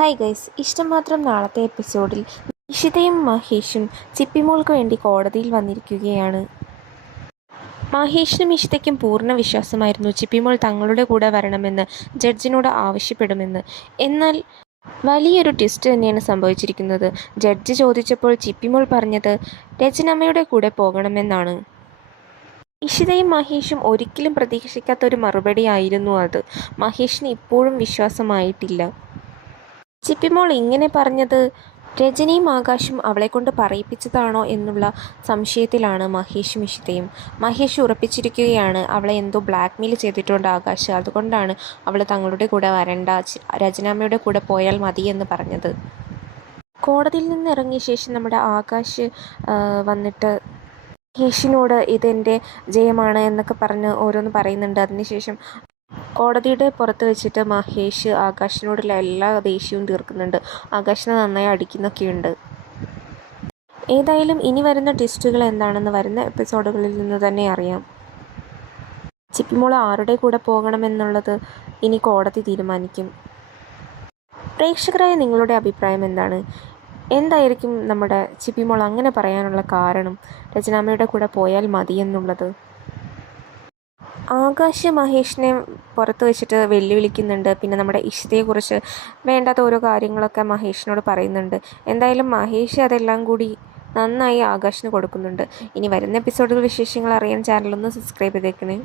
Hi guys, ഇഷ്ടം മാത്രം നാളത്തെ എപ്പിസോഡിൽ ഇഷിതയും മഹേഷും ചിപ്പിമോൾക്ക് വേണ്ടി കോടതിയിൽ വന്നിരിക്കുകയാണ്. മഹേഷിനും ഇഷിതയ്ക്കും പൂർണ്ണ വിശ്വാസമായിരുന്നു ചിപ്പിമോൾ തങ്ങളുടെ കൂടെ വരണമെന്ന്, ജഡ്ജിനോട് ആവശ്യപ്പെടുമെന്ന്. എന്നാൽ വലിയൊരു ട്വിസ്റ്റ് തന്നെയാണ് സംഭവിച്ചിരിക്കുന്നത്. ജഡ്ജി ചോദിച്ചപ്പോൾ ചിപ്പിമോൾ പറഞ്ഞത് രചനമ്മയുടെ കൂടെ പോകണമെന്നാണ്. ഇഷിതയും മഹേഷും ഒരിക്കലും പ്രതീക്ഷിക്കാത്തൊരു മറുപടി ആയിരുന്നു അത്. മഹേഷിന് ഇപ്പോഴും വിശ്വാസമായിട്ടില്ല. ചിപ്പിമോൾ ഇങ്ങനെ പറഞ്ഞത് രജനിയും ആകാശും അവളെക്കൊണ്ട് പറയിപ്പിച്ചതാണോ എന്നുള്ള സംശയത്തിലാണ് മഹേഷും ഇഷിതയും. മഹേഷ് ഉറപ്പിച്ചിരിക്കുകയാണ് അവളെ എന്തോ ബ്ലാക്ക്മെയിൽ ചെയ്തിട്ടുണ്ട് ആകാശ്, അതുകൊണ്ടാണ് അവൾ തങ്ങളുടെ കൂടെ വരണ്ട, രചനാമ്മയുടെ കൂടെ പോയാൽ മതി എന്ന് പറഞ്ഞത്. കോടതിയിൽ നിന്ന് ഇറങ്ങിയ ശേഷം നമ്മുടെ ആകാശ് വന്നിട്ട് മഹേഷിനോട് ഇതെൻ്റെ ജയമാണ് എന്നൊക്കെ പറഞ്ഞ് ഓരോന്ന് പറയുന്നുണ്ട്. അതിനുശേഷം കോടതിയുടെ പുറത്ത് വെച്ചിട്ട് മഹേഷ് ആകാശിനോടുള്ള എല്ലാ ദേഷ്യവും തീർക്കുന്നുണ്ട്. ആകാശിനെ നന്നായി അടിക്കുന്നൊക്കെയുണ്ട്. ഏതായാലും ഇനി വരുന്ന ട്വിസ്റ്റുകൾ എന്താണെന്ന് വരുന്ന എപ്പിസോഡുകളിൽ നിന്ന് തന്നെ അറിയാം. ചിപ്പിമോൾ ആരുടെ കൂടെ പോകണമെന്നുള്ളത് ഇനി കോടതി തീരുമാനിക്കും. പ്രേക്ഷകരായ നിങ്ങളുടെ അഭിപ്രായം എന്താണ്? എന്തായിരിക്കും നമ്മുടെ ചിപ്പിമോൾ അങ്ങനെ പറയാനുള്ള കാരണം, രചനാമ്മയുടെ കൂടെ പോയാൽ മതി എന്നുള്ളത്? ആകാശ് മഹേഷിനെ പുറത്ത് വെച്ചിട്ട് വെല്ലുവിളിക്കുന്നുണ്ട്. പിന്നെ നമ്മുടെ ഇഷിതയെക്കുറിച്ച് വേണ്ടാത്ത ഓരോ കാര്യങ്ങളൊക്കെ മഹേഷിനോട് പറയുന്നുണ്ട്. എന്തായാലും മഹേഷ് അതെല്ലാം കൂടി നന്നായി ആകാശിന് കൊടുക്കുന്നുണ്ട്. ഇനി വരുന്ന എപ്പിസോഡുകൾ വിശേഷങ്ങൾ അറിയാൻ ചാനലൊന്ന് സബ്സ്ക്രൈബ് ചെയ്തേക്കണേ.